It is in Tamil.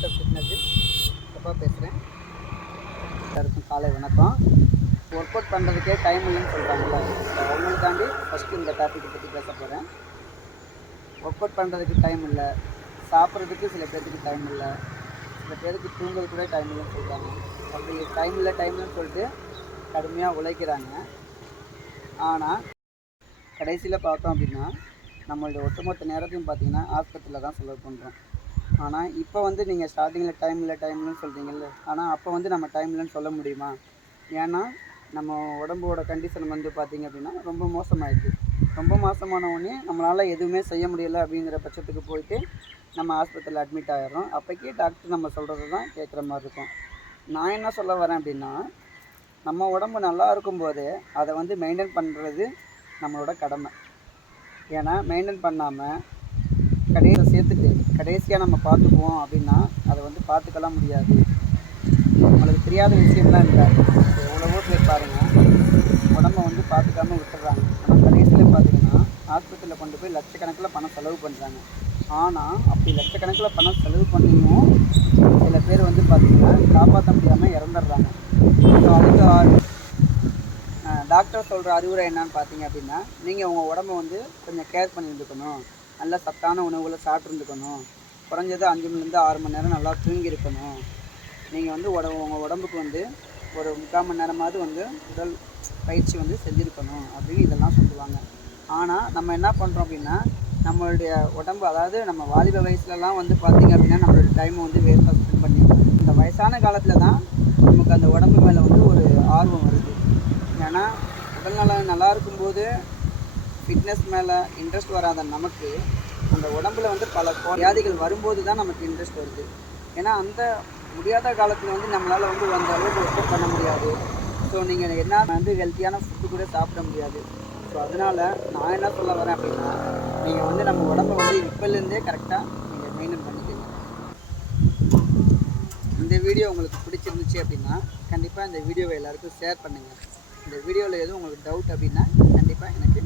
மிஸ்டர் ஃபிட்னஸ் எப்போ பேசுகிறேன். எல்லாருக்கும் காலை வணக்கம். ஒர்க் அவுட் பண்ணுறதுக்கே டைம் இல்லைன்னு சொல்கிறாங்களே, அவங்களுக்காண்டி ஃபஸ்ட்டு இந்த டாப்பிக்கை பற்றி பேச போகிறேன். ஒர்க் அவுட் பண்ணுறதுக்கு டைம் இல்லை, சாப்பிட்றதுக்கு சில பேர்த்துக்கு டைம் இல்லை, சில பேருக்கு தூங்குறது கூட டைம் இல்லைன்னு சொல்கிறாங்க. அப்படி டைம் இல்லைன்னு சொல்லிட்டு கடுமையாக உழைக்கிறாங்க. ஆனால் கடைசியில் பார்த்தோம் அப்படின்னா நம்மளுடைய ஒட்டுமொத்த நேரத்தையும் பார்த்திங்கன்னா ஆஸ்பத்திரியில் தான் செலவு பண்ணுறோம். ஆனால் இப்போ நீங்கள் ஸ்டார்டிங்கில் டைம் இல்லைன்னு சொல்கிறீங்கல்ல, ஆனால் அப்போ நம்ம டைம் இல்லைன்னு சொல்ல முடியுமா? ஏன்னா நம்ம உடம்போட கண்டிஷன் பார்த்திங்க அப்படின்னா ரொம்ப மோசமாயிடுது. ரொம்ப மோசமான உடனே நம்மளால் எதுவுமே செய்ய முடியலை அப்படிங்கிற பட்சத்துக்கு போயிட்டு நம்ம ஆஸ்பத்திரியில் அட்மிட் ஆகிடுறோம். அப்போக்கி டாக்டர் நம்ம சொல்கிறது தான் கேட்குற மாதிரி இருக்கும். நான் என்ன சொல்ல வரேன் அப்படின்னா, நம்ம உடம்பு நல்லா இருக்கும்போதே அதை மெயின்டைன் பண்ணுறது நம்மளோட கடமை. ஏன்னா மெயின்டைன் பண்ணாமல் கடைசியில் சேர்த்துட்டு கடைசியாக நம்ம பார்த்துக்குவோம் அப்படின்னா அதை பார்த்துக்கலாம் முடியாது. உங்களுக்கு தெரியாத விஷயம்லாம் இல்லை. எவ்வளவோ பேர் பாருங்கள், உடம்பை பார்த்துக்காமல் விட்டுடுறாங்க. ஆனால் கடைசியில் பார்த்திங்கன்னா ஆஸ்பத்திரியில் கொண்டு போய் லட்சக்கணக்கில் பணம் செலவு பண்ணுறாங்க. ஆனால் அப்படி லட்சக்கணக்கில் பணம் செலவு பண்ணியும் சில பேர் பார்த்திங்கன்னா காப்பாற்ற முடியாமல் இறந்துடுறாங்க. ஸோ அதுக்கு டாக்டர் சொல்கிற அறிவுரை என்னன்னு பார்த்தீங்க அப்படின்னா, நீங்கள் உங்கள் உடம்பை கொஞ்சம் கேர் பண்ணியிருந்துக்கணும். நல்ல சத்தான உணவுகளை சாப்பிட்ருந்துக்கணும். குறைஞ்சது 5 மணிலேருந்து 6 மணி நேரம் நல்லா தூங்கியிருக்கணும். நீங்கள் உங்கள் உடம்புக்கு ஒரு 3/4 மணி நேரமாவது உடல் பயிற்சி செஞ்சுருக்கணும் அப்படின்னு இதெல்லாம் சொல்லுவாங்க. ஆனால் நம்ம என்ன பண்ணுறோம் அப்படின்னா, நம்மளுடைய உடம்பு, அதாவது நம்ம வாலிப வயசுலலாம் பார்த்திங்க அப்படின்னா நம்மளுடைய டைமை வேஸ்ட்டாக ஸ்பெண்ட் பண்ணிடுறோம். இந்த வயசான காலத்தில் தான் நமக்கு அந்த உடம்பு மேலே ஒரு ஆர்வம் வருது. ஏன்னா உடல்நலம் நல்லா இருக்கும்போது ஃபிட்னஸ் மேலே இன்ட்ரெஸ்ட் வராத நமக்கு அந்த உடம்புல பல வியாதிகள் வரும்போது தான் நமக்கு இன்ட்ரெஸ்ட் வருது. ஏன்னா அந்த முடியாத காலத்தில் நம்மளால் அந்த அளவுக்கு ஒர்க் அவுட் பண்ண முடியாது. ஸோ நீங்கள் என்ன ஹெல்த்தியான ஃபுட்டு கூட சாப்பிட முடியாது. ஸோ அதனால் நான் என்ன சொல்ல வரேன் அப்படின்னா, நீங்கள் நம்ம உடம்பை இப்போலேருந்தே கரெக்டாக நீங்கள் மெயின்டைன் பண்ணிக்கோங்க. இந்த வீடியோ உங்களுக்கு பிடிச்சிருந்துச்சு அப்படின்னா கண்டிப்பாக இந்த வீடியோவை எல்லாருக்கும் ஷேர் பண்ணுங்கள். இந்த வீடியோவில் எதுவும் உங்களுக்கு டவுட் அப்படின்னா கண்டிப்பாக எனக்கு